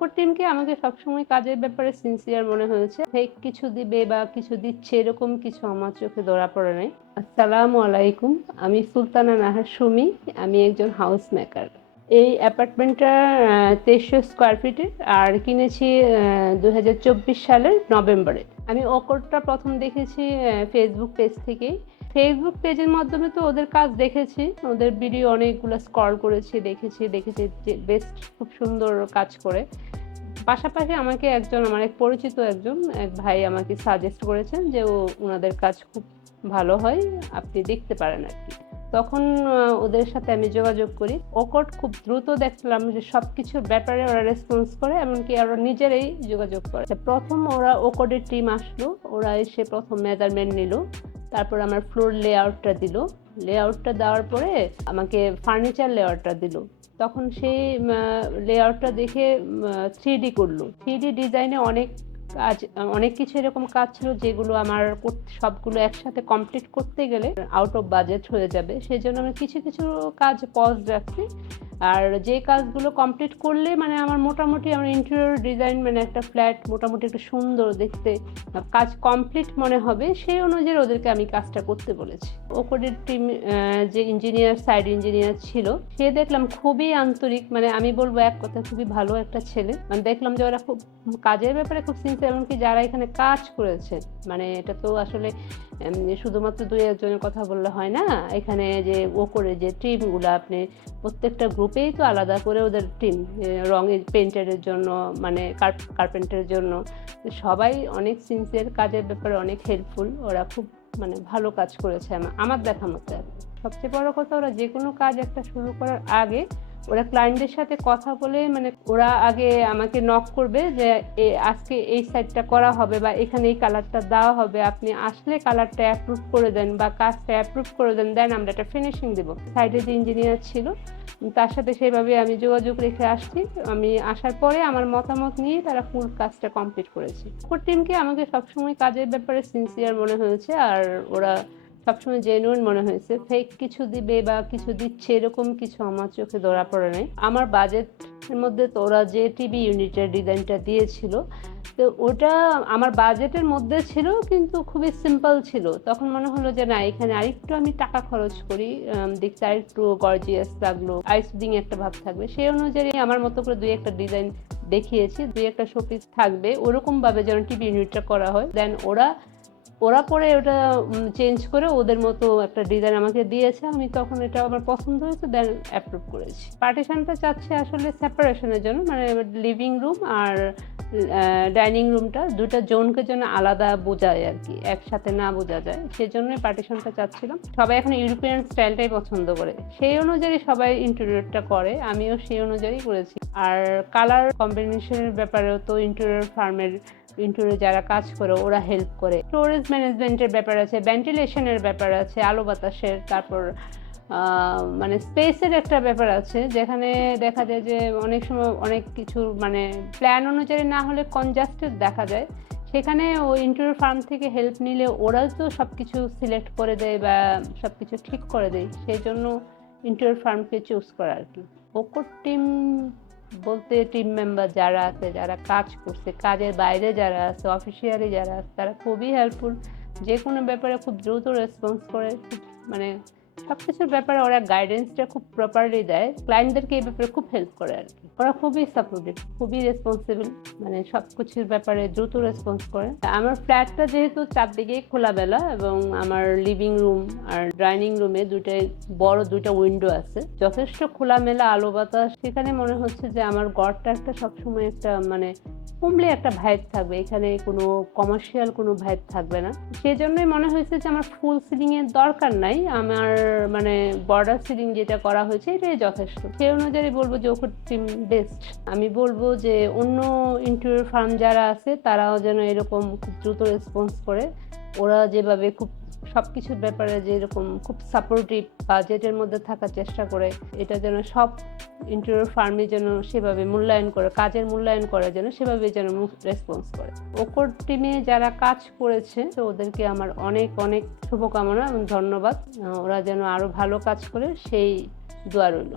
অপর টিমকে আমাকে সবসময় কাজের ব্যাপারে সিনসিয়ার মনে হয়েছে। ফেক কিছু দিবে বা কিছু দিচ্ছে এরকম কিছু আমার চোখে ধরা পড়ে নাই। আসসালামু আলাইকুম, আমি সুলতানা নাহার সুমি। আমি একজন হাউস মেকার। এই অ্যাপার্টমেন্টটা 2300 স্কোয়ার ফিটের, আর কিনেছি 2024 সালের নভেম্বরে। আমি অকরটা প্রথম দেখেছি ফেসবুক পেজ থেকেই। ফেসবুক পেজের মাধ্যমে তো ওদের কাজ দেখেছি, ওদের ভিডিও অনেকগুলো স্ক্রল করেছি, দেখেছি যে বেস্ট, খুব সুন্দর কাজ করে। পাশাপাশি আমাকে আমার এক পরিচিত এক ভাই আমাকে সাজেস্ট করেছেন যে ওনাদের কাজ খুব ভালো হয়, আপনি দেখতে পারেন আর কি। তখন ওদের সাথে আমি যোগাযোগ করি। ওকট খুব দ্রুত দেখলাম যে সবকিছুর ব্যাপারে ওরা রেসপন্স করে, এমনকি ওরা নিজেরাই যোগাযোগ করে। প্রথম ওকটের টিম আসলো, ওরা এসে প্রথম মেজারমেন্ট নিল, তারপর আমার ফ্লোর লেআউটটা দিল। লেআউটটা দেওয়ার পরে আমাকে ফার্নিচার লেআউটটা দিল। তখন সেই লেআউটটা দেখে 3D করলো। 3D ডিজাইনে অনেক কিছু এরকম কাজ ছিল যেগুলো আমার সবগুলো একসাথে কমপ্লিট করতে গেলে আউট অফ বাজেট হয়ে যাবে, সেই জন্য আমি কিছু কিছু কাজ পজ রাখছি। আর যে কাজগুলো কমপ্লিট করলে মানে আমার মোটামুটি আমার ইন্টেরিয়র ডিজাইন, মানে একটা ফ্ল্যাট মোটামুটি একটু সুন্দর দেখতে কাজ কমপ্লিট মনে হবে, সেই অনুযায়ী ওদেরকে আমি কাজটা করতে বলেছি। ওকোডের টিম যে সাইড ইঞ্জিনিয়ার ছিল, সে দেখলাম খুবই আন্তরিক, মানে আমি বলবো এক কথা খুবই ভালো একটা ছেলে। মানে দেখলাম যে ওরা খুব কাজের ব্যাপারে খুব সিনসিয়ার, এমনকি যারা এখানে কাজ করেছে, মানে এটা তো আসলে শুধুমাত্র দুই একজনের কথা বললে হয় না। এখানে যে যে টিমগুলো, আপনি প্রত্যেকটা গ্রুপেই তো আলাদা করে ওদের টিম, রঙের পেন্টারের জন্য, মানে কার্পেন্টারের জন্য, সবাই অনেক সিনসিয়ার, কাজের ব্যাপারে অনেক হেল্পফুল। ওরা খুব মানে ভালো কাজ করেছে আমার দেখা মতো। সবচেয়ে বড় কথা, ওরা যে কোনো কাজ একটা শুরু করার আগে ওরা ক্লায়েন্টের সাথে কথা বলে, মানে ওরা আগে আমাকে নক করবে যে আজকে এই সাইডটা করা হবে বা এখানে এই কালারটা দেওয়া হবে, আপনি আসলে কালারটা অ্যাপ্রুভ করে দেন বা কাজটা অ্যাপ্রুভ করে দেন, দেন আমরা একটা ফিনিশিং দেবো। সাইডে যে ইঞ্জিনিয়ার ছিল তার সাথে সেভাবে আমি যোগাযোগ রেখে আসছি। আমি আসার পরে আমার মতামত নিয়ে তারা ফুল কাজটা কমপ্লিট করেছে। ওর টিমকে আমাকে সবসময় কাজের ব্যাপারে সিনসিয়ার মনে হয়েছে, আর ওরা সবসময় জেনুইন মনে হয়েছে। ফেক কিছু দিবে বা কিছু দিচ্ছে এরকম কিছু আমার চোখে ধরা পড়ে নাই। আমার বাজেটের মধ্যে তো ওরা যে টিভি ইউনিটের ডিজাইনটা দিয়েছিল, তো ওটা আমার বাজেটের মধ্যে ছিল, কিন্তু খুবই সিম্পল ছিল। তখন মনে হলো যে না, এখানে আরেকটু আমি টাকা খরচ করি, দেখতে আরেকটু গর্জিয়াস লাগলো, আইসুদিং একটা ভাব থাকবে, সেই অনুযায়ী আমার মতো করে দুই একটা ডিজাইন দেখিয়েছি, দুই একটা শোপিস থাকবে ওরকম ভাবে যেন টিভি ইউনিটটা করা হয়। দেন ওরা পরে ওটা চেঞ্জ করে ওদের মতো একটা ডিজাইন আমাকে দিয়েছে। আমি তখন এটা আমার পছন্দ হয়েছে, দেন অ্যাপ্রুভ করেছি। পার্টিশনটা চাচ্ছে আসলে সেপারেশনের জন্য, মানে লিভিং রুম আর ডাইনিং রুমটা দুটো জোনকে যেন আলাদা বোঝায় আর কি, একসাথে না বোঝা যায়, সেজন্যই পার্টিশনটা চাচ্ছিলাম। সবাই এখন ইউরোপিয়ান স্টাইলটাই পছন্দ করে, সেই অনুযায়ী সবাই ইন্টেরিয়রটা করে, আমিও সেই অনুযায়ী করেছি। আর কালার কম্বিনেশনের ব্যাপারেও তো ইন্টেরিয়র ফার্মের ইন্টেরিয়র যারা কাজ করে ওরা হেল্প করে। স্টোরেজ ম্যানেজমেন্টের ব্যাপার আছে, ভেন্টিলেশনের ব্যাপার আছে, আলো বাতাসের, তারপর মানে স্পেসের একটা ব্যাপার আছে, যেখানে দেখা যায় যে অনেক সময় অনেক কিছু মানে প্ল্যান অনুযায়ী না হলে কনজাস্টেড দেখা যায়, সেখানে ওই ইন্টেরিয়র ফার্ম থেকে হেল্প নিলে ওরাও তো সব কিছু সিলেক্ট করে দেয় বা সব কিছু ঠিক করে দেয়, সেই জন্য ইন্টেরিয়র ফার্মকে চুজ করা আর কি। ওকর টিম বলতে টিম মেম্বার যারা আছে, যারা কাজ করছে, কাজের বাইরে যারা আছে, অফিসিয়ালি যারা আছে, তারা খুবই হেল্পফুল। যে কোনো ব্যাপারে খুব দ্রুত রেসপন্স করে, মানে সব কিছুর ব্যাপারে ওরা গাইডেন্সটা খুব প্রপারলি দেয়, ক্লায়েন্টদেরকে এই ব্যাপারে খুব হেল্প করে আর কি। ওরা খুবই সাপোর্টিভ, খুবই রেসপন্সিবল, মানে সব কিছুর ব্যাপারে দ্রুত রেসপন্স করে। আমার ফ্ল্যাটটা যেহেতু চারদিকেই খোলামেলা এবং আমার লিভিং রুম আর ডাইনিং রুমে দুইটা উইন্ডো আছে, যথেষ্ট খোলামেলা আলো বাতাস, সেখানে মনে হচ্ছে যে আমার ঘরটা একটা সবসময় একটা মানে হোমলি একটা ভাইব থাকবে, এখানে কোনো কমার্শিয়াল কোনো ভাইব থাকবে না। সেই জন্যই মনে হয়েছে যে আমার ফুল সিলিং এর দরকার নাই, আমার মানে বর্ডার সিলিং যেটা করা হয়েছে এটাই যথেষ্ট। সেই অনুযায়ী বলবো যে ওকর টিম বেস্ট। আমি বলবো যে অন্য ইন্টেরিয়র ফার্ম যারা আছে তারাও যেন এরকম খুব দ্রুত রেসপন্স করে। ওরা যেভাবে খুব সবকিছুর ব্যাপারে যেরকম খুব সাপোর্টিভ, বাজেটের মধ্যে থাকার চেষ্টা করে, এটা যেন সব ইন্টেরিয়র ফার্মে যেন সেভাবে মূল্যায়ন করে, কাজের মূল্যায়ন করে যেন সেভাবে যেন রেসপন্স করে। ওকর টিমে যারা কাজ করেছে তো ওদেরকে আমার অনেক অনেক শুভকামনা এবং ধন্যবাদ। ওরা যেন আরো ভালো কাজ করে সেই দোয়া রইল।